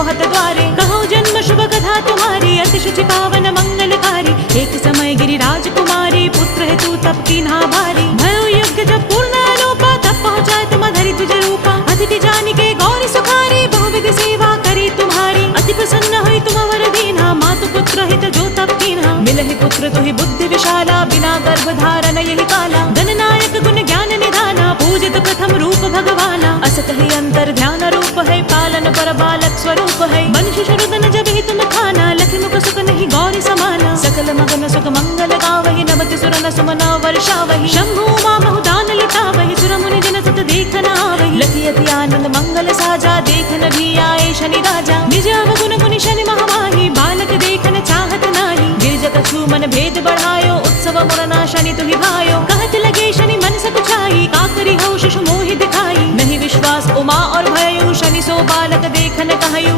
मोहत द्वारे। कहो जन्म शुभ कथा तुम्हारी, अति शुचि पावन मंगलकारी। एक समय गिरिराज कुमारी, पुत्र हेतु तप कीन्हा भारी। भयो यज्ञ जब पूर्ण अनूपा, तब पहुँचाए तुम धरि तुझ रूपा। अतिथि जानी के गौरी सुखारी, बहुविध सेवा करी तुम्हारी। अति प्रसन्न हुई तुम वर दीन्हा, मातु पुत्र हित जो तप कीन्हा। मिलहि पुत्र तुहि बुद्धि विशाला, बिना गर्भ धारण यही काला। गणनायक गुण ज्ञान निधाना, पूजित प्रथम रूप भगवाना। असत ही अंतर ध्यान रूप है, पालन पर बालक स्वरूप है। मनुष्य शरुदन जब ही तुम खाना, लखि मुख सुख नहीं गौरी समाना। सकल मगन सुख मंगल गावहि, नवति सुर न सुमना वर्षावहि। शंभु उमा बहुदान लुटावहि, सुर मुनि जन सत देखन आवहि। लखि अति आनंद मंगल साजा, देखन भी आए शनि राजा। निज अवगुण गुनि शनि महामाही, बालक देखन चाहत नाही। गिरज कछु मन भेद बढ़ायो, उत्सव मुरना शनि तुहि भायो। कहत लगे शनि मन सकुचाई, काकरि हो शिशु मोहि दिखाई। नहीं विश्वास उमा और भयउ, शनि सो बालक देखन कहयु।